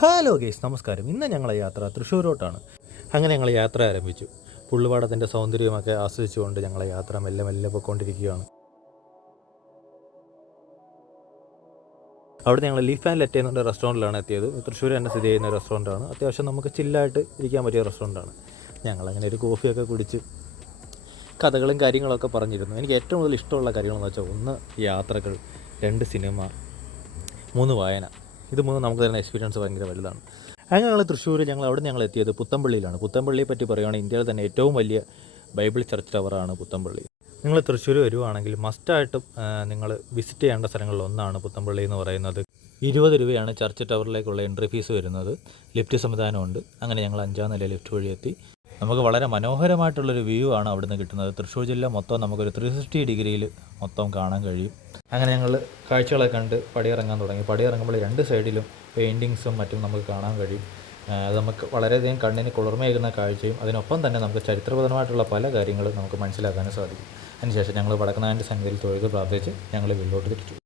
Hello guys, നമസ്കാരം. ഇന്ന് ഞങ്ങളെ യാത്ര തൃശ്ശൂരോട്ടാണ്. അങ്ങനെ ഞങ്ങൾ യാത്ര ആരംഭിച്ചു. പുള്ളുപാടത്തിൻ്റെ സൗന്ദര്യമൊക്കെ ആസ്വദിച്ചുകൊണ്ട് ഞങ്ങളെ യാത്ര മെല്ലെ മെല്ലെ പോയിക്കൊണ്ടിരിക്കുകയാണ്. അവിടെ ഞങ്ങൾ ലീഫ് ആൻഡ് ലെറ്റ് എന്ന റെസ്റ്റോറൻറ്റിലാണ് എത്തിയത്. തൃശ്ശൂർ തന്നെ സ്ഥിതി ചെയ്യുന്ന റെസ്റ്റോറൻറ്റാണ്. അത്യാവശ്യം നമുക്ക് ചില്ലായിട്ട് ഇരിക്കാൻ പറ്റിയ റെസ്റ്റോറൻറ്റാണ്. ഞങ്ങളങ്ങനെ ഒരു കോഫിയൊക്കെ കുടിച്ച് കഥകളും കാര്യങ്ങളൊക്കെ പറഞ്ഞിരുന്നു. എനിക്ക് ഏറ്റവും കൂടുതൽ ഇഷ്ടമുള്ള കാര്യങ്ങളെന്ന് വെച്ചാൽ, ഒന്ന് യാത്രകൾ, 2 സിനിമ, 3 വായന. ഇത് മൂന്നും നമുക്ക് തരുന്ന എക്സ്പീരിയൻസ് ഭയങ്കര വലുതാണ്. അങ്ങനെ ഞങ്ങൾ എത്തിയത് പുത്തമ്പള്ളിയിലാണ്. പുത്തമ്പള്ളിയെ പറ്റി പറയുകയാണെങ്കിൽ ഇന്ത്യയിൽ തന്നെ ഏറ്റവും വലിയ ബൈബിൾ ചർച്ച് ടവറാണ് പുത്തമ്പള്ളി. നിങ്ങൾ തൃശ്ശൂർ വരുവാണെങ്കിൽ മസ്റ്റായിട്ടും നിങ്ങൾ വിസിറ്റ് ചെയ്യേണ്ട സ്ഥലങ്ങളിൽ ഒന്നാണ് പുത്തമ്പള്ളി എന്ന് പറയുന്നത്. 20 രൂപയാണ് ചർച്ച് ടവറിലേക്കുള്ള എൻട്രി ഫീസ് വരുന്നത്. ലിഫ്റ്റ് സംവിധാനമുണ്ട്. അങ്ങനെ ഞങ്ങൾ 5-ാം നില ലിഫ്റ്റ് വഴി എത്തി. നമുക്ക് വളരെ മനോഹരമായിട്ടുള്ളൊരു വ്യൂ ആണ് അവിടുന്ന് കിട്ടുന്നത്. തൃശ്ശൂർ ജില്ല മൊത്തം നമുക്കൊരു 360 ഡിഗ്രിയിൽ മൊത്തം കാണാൻ കഴിയും. അങ്ങനെ ഞങ്ങൾ കാഴ്ചകളൊക്കെ കണ്ട് പടിയിറങ്ങാൻ തുടങ്ങി. പടിയിറങ്ങുമ്പോൾ 2 സൈഡിലും പെയിൻറ്റിങ്സും മറ്റും നമുക്ക് കാണാൻ കഴിയും. അത് നമുക്ക് വളരെയധികം കണ്ണിന് കുളിർമയേകുന്ന കാഴ്ചയും അതിനൊപ്പം തന്നെ നമുക്ക് ചരിത്രപരമായിട്ടുള്ള പല കാര്യങ്ങളും നമുക്ക് മനസ്സിലാക്കാനും സാധിക്കും. അതിനുശേഷം ഞങ്ങൾ വടക്കുന്നാഥൻ്റെ സന്നിധിയിൽ തൊഴുത് പ്രാർത്ഥിച്ച് ഞങ്ങൾ വീട്ടിലോട്ട് തിരിച്ചു.